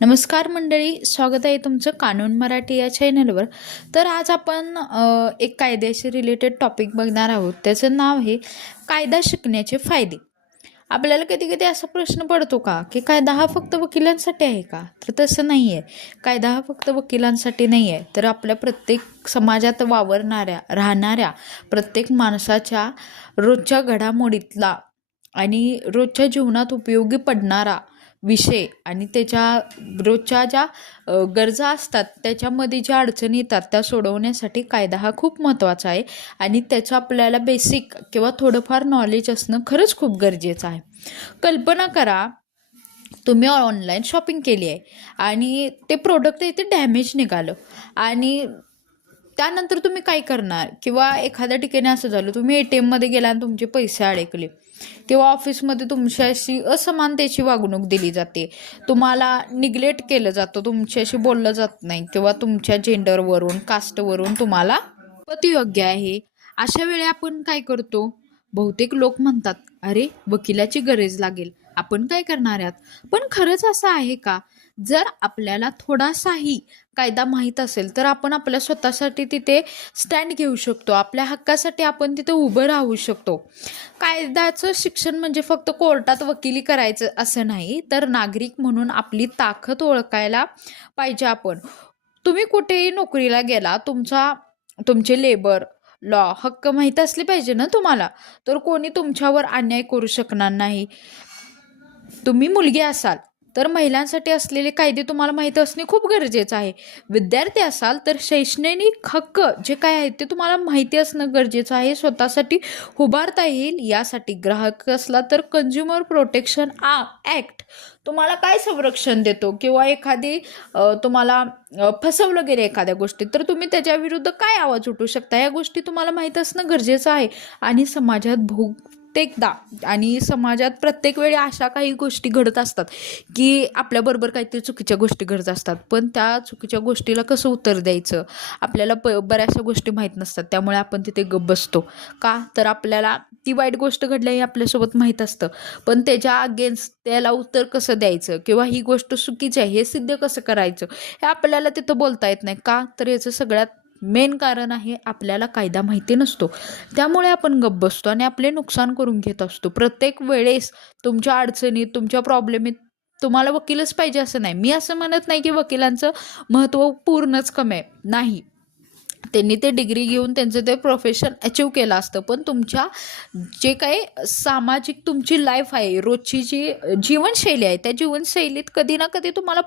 नमस्कार मंडळी, स्वागत आहे तुमचं कानून मराठी या चॅनलवर. तर आज आपण एक कायद्याशी रिलेटेड टॉपिक बघणार आहोत. त्याचं नाव आहे कायदा शिकण्याचे फायदे. आपल्याला कधी कधी असा प्रश्न पडतो का की कायदा हा फक्त वकिलांसाठी आहे का? तर तसं नाही आहे. कायदा हा फक्त वकिलांसाठी नाही आहे, तर आपल्या प्रत्येक समाजात वावरणाऱ्या राहणाऱ्या प्रत्येक माणसाच्या रोजच्या घडामोडीतला आणि रोजच्या जीवनात उपयोगी पडणारा विषय आणि त्याच्या रोजच्या ज्या गरजा असतात त्याच्यामध्ये ज्या अडचणी येतात त्या सोडवण्यासाठी कायदा हा खूप महत्त्वाचा आहे. आणि त्याचं आपल्याला बेसिक किंवा थोडंफार नॉलेज असणं खरंच खूप गरजेचं आहे. कल्पना करा, तुम्ही ऑनलाईन शॉपिंग केली आहे आणि ते प्रोडक्ट आहे ते डॅमेज निघालं आणि त्यानंतर तुम्ही काय करणार? किंवा एखाद्या ठिकाणी असं झालं, तुम्ही ATM गेला आणि तुमचे पैसे अडकले, किंवा ऑफिसमध्ये तुमच्याशी असमानतेची वागणूक दिली जाते, तुम्हाला निग्लेक्ट केलं जातं, तुमच्याशी बोललं जात नाही, किंवा तुमच्या जेंडरवरून कास्टवरून तुम्हाला पती आहे. अशा वेळी आपण काय करतो? बहुतेक लोक म्हणतात, अरे वकिलाची गरज लागेल, आपण काय करणार आहात? पण खरंच असं आहे का? जर आपल्याला थोडासाही कायदा माहीत असेल तर आपण आपल्या स्वतःसाठी तिथे स्टँड घेऊ शकतो, आपल्या हक्कासाठी आपण तिथे उभं राहू शकतो. कायद्याचं शिक्षण म्हणजे फक्त कोर्टात वकिली करायचं असं नाही, तर नागरिक म्हणून आपली ताकद ओळखायला पाहिजे आपण. तुम्ही कुठेही नोकरीला गेला, तुमचे लेबर लॉ हक्क माहीत असले पाहिजे ना तुम्हाला, तर कोणी तुमच्यावर अन्याय करू शकणार नाही. तुम्ही मुलगी असाल तर महिलांसाठी असलेले कायदे तुम्हाला माहीत असणे खूप गरजेचं आहे. विद्यार्थी असाल तर शैक्षणिक हक्क जे काय आहेत ते तुम्हाला माहिती असणं गरजेचं आहे. स्वतःसाठी उभारता येईल यासाठी. ग्राहक असला तर कन्झ्युमर प्रोटेक्शन ॲक्ट तुम्हाला काय संरक्षण देतो, किंवा तुम्हाला फसवलं गेलं एखाद्या गोष्टीत तर तुम्ही त्याच्याविरुद्ध काय आवाज उठवू शकता, या गोष्टी तुम्हाला माहीत असणं गरजेचं आहे. आणि समाजात प्रत्येक वेळी अशा काही गोष्टी घडत असतात की आपल्याबरोबर काहीतरी चुकीच्या गोष्टी घडत असतात, पण त्या चुकीच्या गोष्टीला कसं उत्तर द्यायचं आपल्याला बऱ्याचशा गोष्टी माहीत नसतात. त्यामुळे आपण तिथे गप्प बसतो. का? तर आपल्याला ती वाईट गोष्ट घडली हे आपल्यासोबत माहीत असतं, पण त्याच्या अगेन्स्ट त्याला उत्तर कसं द्यायचं, किंवा ही गोष्ट चुकीची आहे हे सिद्ध कसं करायचं हे आपल्याला तिथं बोलता येत नाही. का? तर याचं सगळ्यात मेन कारण आहे, आपल्याला कायदा माहिती नसतो. त्यामुळे आपण गप्प बसतो आणि आपले नुकसान करून घेत असतो. प्रत्येक वेळेस तुमच्या अडचणीत, तुमच्या प्रॉब्लेमीत तुम्हाला वकीलच पाहिजे असं नाही. मी असं म्हणत नाही की वकिलांचं महत्त्व पूर्णच कमी आहे, नाही. त्यांनी ते डिग्री घेऊन त्यांचं ते प्रोफेशन अचीव केलं असतं, पण तुमच्या जे काही सामाजिक तुमची लाईफ आहे, रोजची जी जीवनशैली आहे, त्या जीवनशैलीत कधी ना कधी तुम्हाला